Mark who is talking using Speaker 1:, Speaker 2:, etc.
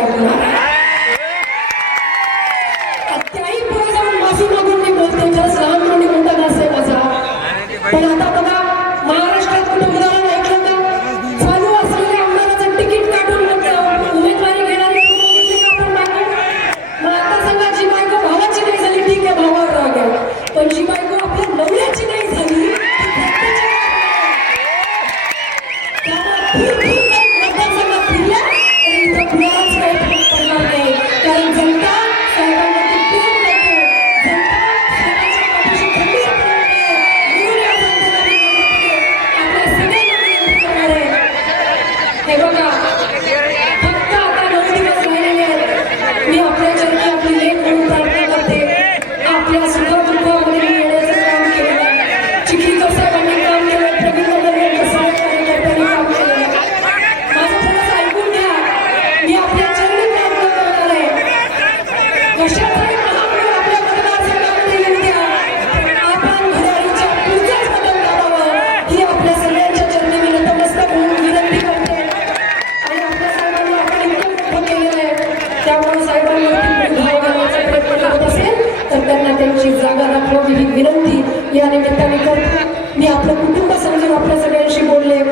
Speaker 1: perdonar. आपल्या सगळ्यांशी बोलले